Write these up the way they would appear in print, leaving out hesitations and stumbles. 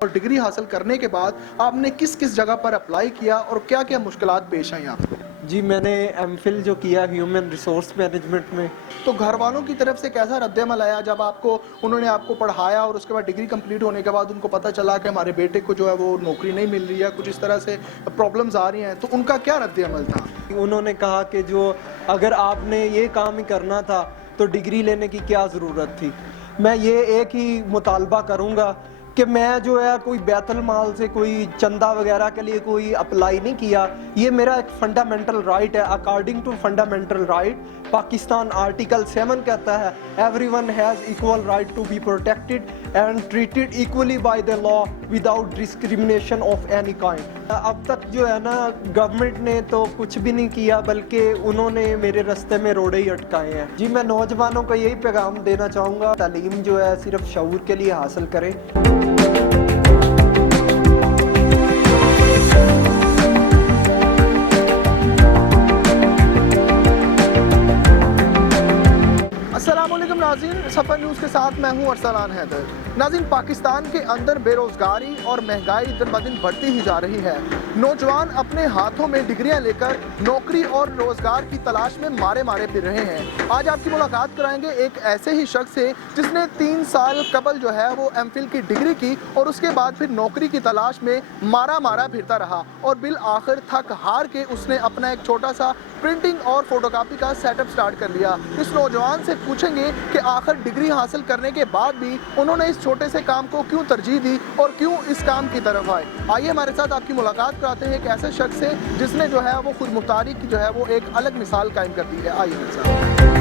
और डिग्री हासिल करने के बाद आपने किस किस जगह पर अप्लाई किया और क्या क्या मुश्किलात पेश आई आपको? जी, मैंने एमफिल जो किया ह्यूमन रिसोर्स मैनेजमेंट में। तो घर वालों की तरफ से कैसा रद्द-ए-अमल आया जब उन्होंने आपको पढ़ाया और उसके बाद डिग्री कंप्लीट होने के बाद उनको पता चला कि हमारे बेटे को जो है वो नौकरी नहीं मिल रही है, कुछ इस तरह से प्रॉब्लम्स आ रही हैं, तो उनका क्या रद्द-ए-अमल था? उन्होंने कहा कि जो अगर आपने ये काम ही करना था तो डिग्री लेने की क्या ज़रूरत थी। मैं ये एक ही मुतालबा करूँगा कि मैं जो है कोई बैतुल माल से कोई चंदा वगैरह के लिए कोई अप्लाई नहीं किया। ये मेरा एक फंडामेंटल राइट है। According to fundamental right Pakistan article 7 कहता है everyone has equal right to be protected and treated equally by the law without discrimination of any kind. अब तक जो है ना गवर्नमेंट ने तो कुछ भी नहीं किया, बल्कि उन्होंने मेरे रास्ते में रोड़े ही अटकाए हैं। जी, मैं नौजवानों को यही पैगाम देना चाहूँगा, तालीम जो है सिर्फ शऊर के लिए हासिल करें। अस्सलामुअलैकुम नाज़रीन, सफ़र न्यूज़ के साथ मैं हूं अरसलान हैदर। नाज़रीन, पाकिस्तान के अंदर बेरोज़गारी और महंगाई दिन ब दिन बढ़ती ही जा रही है। नौजवान अपने हाथों में डिग्रियां लेकर नौकरी और रोज़गार की तलाश में मारे मारे फिर रहे हैं। आज आपकी मुलाकात कराएंगे एक ऐसे ही शख्स से जिसने 3 साल कबल जो है वो एमफिल की डिग्री की और उसके बाद फिर नौकरी की तलाश में मारा फिरता रहा और बिल आखिर थक हार के उसने अपना एक छोटा सा प्रिंटिंग और फोटोकॉपी का सेटअप स्टार्ट कर लिया। इस नौजवान से पूछेंगे कि आखिर डिग्री हासिल करने के बाद भी उन्होंने इस छोटे से काम को क्यों तरजीह दी और क्यों इस काम की तरफ आए। आइए हमारे साथ आपकी मुलाकात कराते हैं एक ऐसे शख्स से जिसने जो है वो खुद मुख्तारी की जो है वो एक अलग मिसाल कायम कर दी है। आइए मेरे साथ।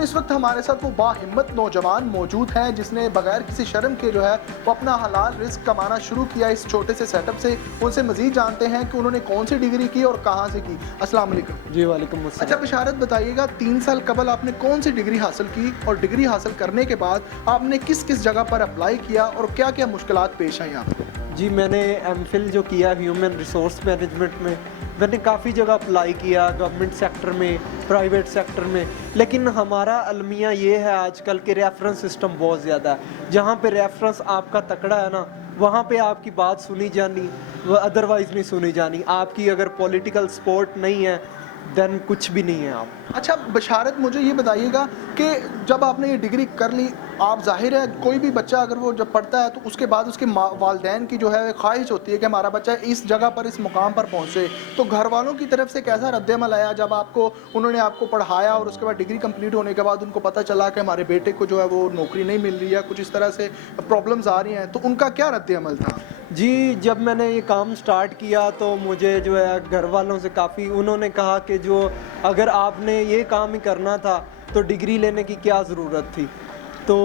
इस वक्त हमारे साथ वो बाहिम्मत नौजवान मौजूद हैं जिसने बगैर किसी शर्म के जो है वो अपना हलाल रिस्क कमाना शुरू किया इस छोटे से सेटअप से। उनसे मजीद जानते हैं कि उन्होंने कौन सी डिग्री की और कहाँ से की। अस्सलाम वालेकुम। जी वालेकुम अस्सलाम। अच्छा, बिशारत बताइएगा, 3 साल कबल आपने कौन सी डिग्री हासिल की और डिग्री हासिल करने के बाद आपने किस किस जगह पर अप्लाई किया और क्या क्या मुश्किलात पेश आई आपको? जी, मैंने एमफिल जो किया ह्यूमन रिसोर्स मैनेजमेंट में, मैंने काफ़ी जगह अप्लाई किया, गवर्नमेंट सेक्टर में, प्राइवेट सेक्टर में। लेकिन हमारा अलमिया ये है आजकल के रेफरेंस सिस्टम बहुत ज़्यादा है। जहाँ पे रेफरेंस आपका तकड़ा है ना, वहाँ पे आपकी बात सुनी जानी, अदरवाइज़ नहीं सुनी जानी। आपकी अगर पॉलिटिकल सपोर्ट नहीं है देन कुछ भी नहीं है आप। अच्छा बशारत, मुझे ये बताइएगा कि जब आपने ये डिग्री कर ली, आप जाहिर है कोई भी बच्चा अगर वो जब पढ़ता है तो उसके बाद उसके वालिदैन की जो है ख्वाहिश होती है कि हमारा बच्चा इस जगह पर इस मुकाम पर पहुँचे। तो घर वालों की तरफ से कैसा रद्द-ए-अमल आया जब उन्होंने आपको पढ़ाया और उसके बाद डिग्री कंप्लीट होने के बाद उनको पता चला कि हमारे बेटे को जो है वो नौकरी नहीं मिल रही है, कुछ इस तरह से प्रॉब्लम्स आ रही हैं, तो उनका क्या रद्द-ए-अमल था? जी, जब मैंने ये काम स्टार्ट किया तो मुझे जो है घर वालों से काफ़ी उन्होंने कहा कि जो अगर आपने ये काम ही करना था तो डिग्री लेने की क्या ज़रूरत थी। तो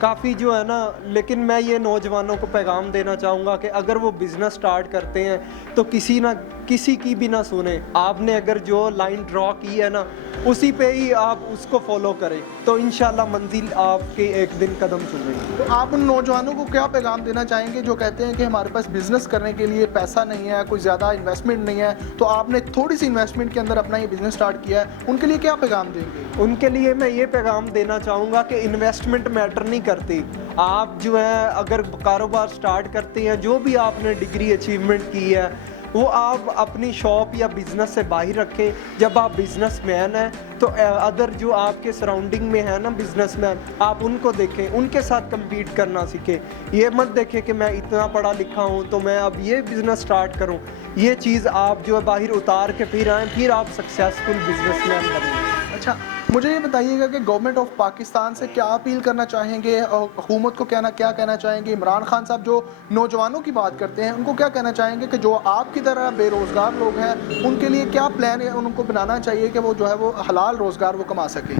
काफ़ी जो है ना, लेकिन मैं ये नौजवानों को पैगाम देना चाहूँगा कि अगर वो बिज़नेस स्टार्ट करते हैं तो किसी की भी ना सुने। आपने अगर जो लाइन ड्रॉ की है ना उसी पे ही आप उसको फॉलो करें तो इंशाल्लाह मंजिल आपके एक दिन कदम चुमेगी। तो आप उन नौजवानों को क्या पैगाम देना चाहेंगे जो कहते हैं कि हमारे पास बिज़नेस करने के लिए पैसा नहीं है, कोई ज़्यादा इन्वेस्टमेंट नहीं है, तो आपने थोड़ी सी इन्वेस्टमेंट के अंदर अपना ये बिज़नेस स्टार्ट किया है, उनके लिए क्या पैगाम देंगे? उनके लिए मैं ये पैगाम देना चाहूँगा कि इन्वेस्टमेंट मैटर नहीं करती। आप जो है अगर कारोबार स्टार्ट करते हैं, जो भी आपने डिग्री अचीवमेंट की है वो आप अपनी शॉप या बिज़नेस से बाहर रखें। जब आप बिज़नेसमैन हैं तो अदर जो आपके सराउंडिंग में है ना बिज़नेसमैन, आप उनको देखें, उनके साथ कम्पीट करना सीखें। ये मत देखें कि मैं इतना पढ़ा लिखा हूँ तो मैं अब ये बिज़नेस स्टार्ट करूँ। ये चीज़ आप जो है बाहर उतार के फिर आएँ, फिर आप सक्सेसफुल बिज़नेसमैन बनेंगे। अच्छा, मुझे ये बताइएगा कि गवर्नमेंट ऑफ पाकिस्तान से क्या अपील करना चाहेंगे और हुकूमत को क्या कहना चाहेंगे? इमरान खान साहब जो नौजवानों की बात करते हैं उनको क्या कहना चाहेंगे कि जो आपकी तरह बेरोज़गार लोग हैं उनके लिए क्या प्लान है उनको बनाना चाहिए कि वो जो है वो हलाल रोज़गार वो कमा सकें?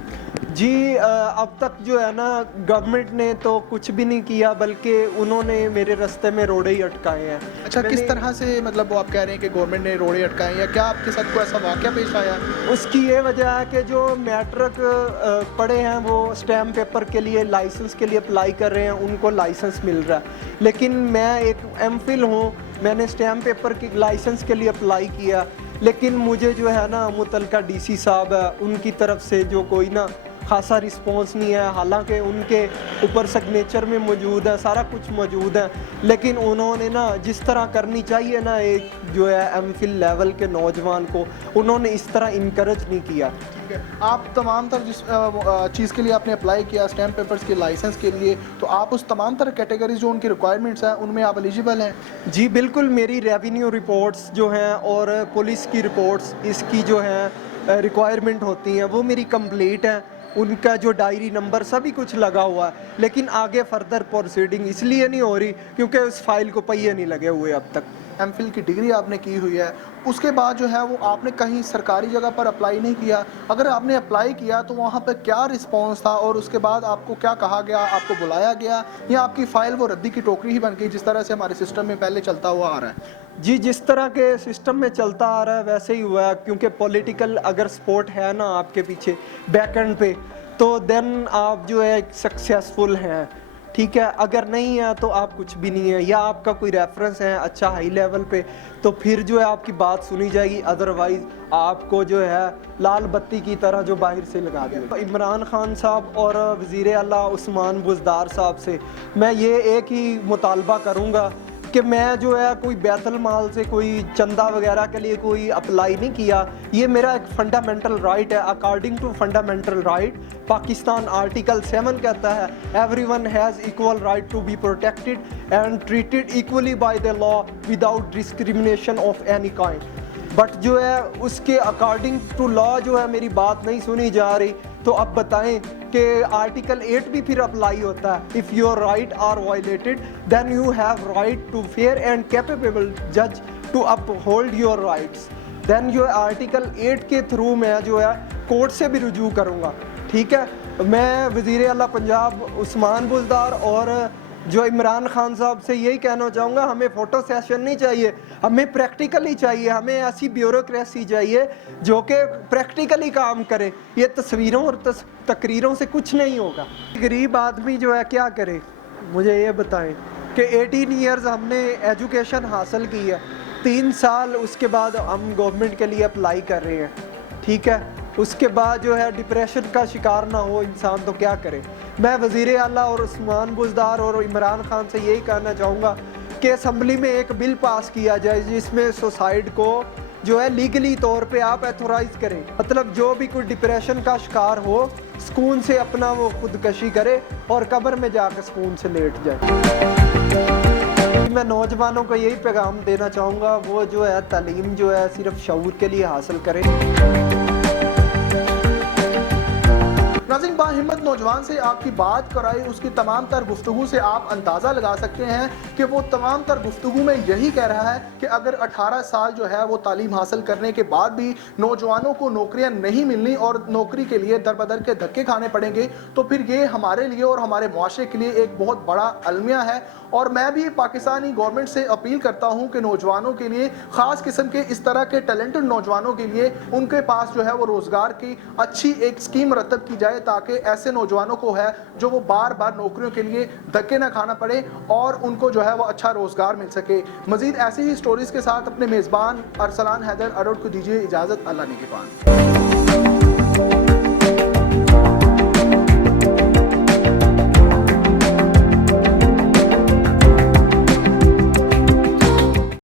जी, अब तक जो है ना गवर्नमेंट ने तो कुछ भी नहीं किया, बल्कि उन्होंने मेरे रास्ते में रोड़े ही अटकाए हैं। अच्छा, किस तरह से, मतलब वो आप कह रहे हैं कि गवर्नमेंट ने रोड़े अटकाए या क्या आपके साथ कोई ऐसा वाक़या पेश आया? उसकी ये वजह है कि जो मैट्रिक पढ़े हैं वो स्टैम्प पेपर के लिए लाइसेंस के लिए अप्लाई कर रहे हैं, उनको लाइसेंस मिल रहा है। लेकिन मैं एक एमफिल हूँ, मैंने स्टैम्प पेपर की लाइसेंस के लिए अप्लाई किया, लेकिन मुझे जो है ना मुतलका डीसी साहब है उनकी तरफ से जो कोई ना खासा रिस्पॉन्स नहीं है, हालांकि उनके ऊपर सिग्नेचर में मौजूद है, सारा कुछ मौजूद है, लेकिन उन्होंने ना जिस तरह करनी चाहिए ना एक जो है एमफिल लेवल के नौजवान को, उन्होंने इस तरह इनकरेज नहीं किया। ठीक है, आप तमाम तर जिस चीज़ के लिए आपने अप्लाई किया स्टैम्प पेपर्स के लाइसेंस के लिए, तो आप उस तमाम तरह कैटेगरीज जो उनकी रिक्वायरमेंट्स हैं उनमें आप एलिजिबल हैं? जी बिल्कुल, मेरी रेवेन्यू रिपोर्ट्स जो हैं और पुलिस की रिपोर्ट्स इसकी जो हैं रिक्वायरमेंट होती हैं वो मेरी कंप्लीट हैं, उनका जो डायरी नंबर सभी कुछ लगा हुआ है, लेकिन आगे फर्दर प्रोसीडिंग इसलिए नहीं हो रही क्योंकि उस फाइल को पहिए नहीं लगे हुए अब तक। एमफिल की डिग्री आपने की हुई है, उसके बाद जो है वो आपने कहीं सरकारी जगह पर अप्लाई नहीं किया? अगर आपने अप्लाई किया तो वहाँ पर क्या रिस्पांस था और उसके बाद आपको क्या कहा गया, आपको बुलाया गया या आपकी फ़ाइल वो रद्दी की टोकरी ही बन गई जिस तरह से हमारे सिस्टम में पहले चलता हुआ आ रहा है? जी, जिस तरह के सिस्टम में चलता आ रहा है वैसे ही हुआ है, क्योंकि पॉलिटिकल अगर सपोर्ट है ना आपके पीछे बैक एंड पे, तो देन आप जो है सक्सेसफुल हैं, ठीक है। अगर नहीं है तो आप कुछ भी नहीं है, या आपका कोई रेफरेंस है अच्छा हाई लेवल पे, तो फिर जो है आपकी बात सुनी जाएगी, अदरवाइज आपको जो है लाल बत्ती की तरह जो बाहर से लगा दिया। इमरान खान साहब और वज़ीर आला उस्मान बुज़दार साहब से मैं ये एक ही मुतालबा करूँगा कि मैं जो है कोई बैतुल माल से कोई चंदा वगैरह के लिए कोई अप्लाई नहीं किया, ये मेरा एक फंडामेंटल राइट है। According to fundamental right Pakistan article 7 कहता है everyone has equal right to be protected and treated equally by the law without discrimination of any kind. But जो है उसके अकॉर्डिंग टू लॉ जो है मेरी बात नहीं सुनी जा रही, तो अब बताएं कि आर्टिकल 8 भी फिर अप्लाई होता है। If your right are violated then you have right to fair and capable जज to uphold your rights. Then जो आर्टिकल 8 के थ्रू मैं जो है कोर्ट से भी रुजू करूँगा, ठीक है। मैं वज़ीर आला पंजाब उस्मान बुज़दार और जो इमरान खान साहब से यही कहना चाहूँगा, हमें फ़ोटो सेशन नहीं चाहिए, हमें प्रैक्टिकली चाहिए, हमें ऐसी ब्यूरोक्रेसी चाहिए जो कि प्रैक्टिकली काम करे। ये तस्वीरों और तकरीरों से कुछ नहीं होगा। गरीब आदमी जो है क्या करे, मुझे ये बताएं कि 18 ईयर्स हमने एजुकेशन हासिल की है, 3 साल उसके बाद हम गवर्नमेंट के लिए अप्लाई कर रहे हैं, ठीक है। उसके बाद जो है डिप्रेशन का शिकार ना हो इंसान तो क्या करे। मैं वज़ीर आला और उस्मान बुज़दार और इमरान खान से यही कहना चाहूँगा कि असम्बली में एक बिल पास किया जाए जिसमें सुसाइड को जो है लीगली तौर पे आप एथोराइज़ करें, मतलब जो भी कोई डिप्रेशन का शिकार हो सुकून से अपना वो खुदकशी करे और कब्र में जाकर सुकून से लेट जाए। मैं नौजवानों को यही पैगाम देना चाहूँगा, वो जो है तालीम जो है सिर्फ शऊर के लिए हासिल करें। नाज़रीन, बाहिम्मत नौजवान से आपकी बात कराई, उसकी तमाम तर गुफ्तगू से आप अंदाज़ा लगा सकते हैं कि वो तमाम तर गुफ्तगू में यही कह रहा है कि अगर 18 साल जो है वो तालीम हासिल करने के बाद भी नौजवानों को नौकरियां नहीं मिलनी और नौकरी के लिए दर बदर के धक्के खाने पड़ेंगे, तो फिर ये हमारे लिए और हमारे मुआशरे के लिए एक बहुत बड़ा अलमिया है। और मैं भी पाकिस्तानी गवर्नमेंट से अपील करता हूँ कि नौजवानों के लिए, ख़ास किस्म के इस तरह के टैलेंटेड नौजवानों के लिए, उनके पास जो है वो रोज़गार की अच्छी एक स्कीम मरतब की जाए ताकि ऐसे नौजवानों को है जो वो बार बार नौकरियों के लिए धक्के ना खाना पड़े और उनको जो है वो अच्छा रोज़गार मिल सके। मज़ीद ऐसी ही स्टोरीज़ के साथ अपने मेज़बान अरसलान हैदर अरोड़ को दीजिए इजाज़त। अल्लाह निगहबान।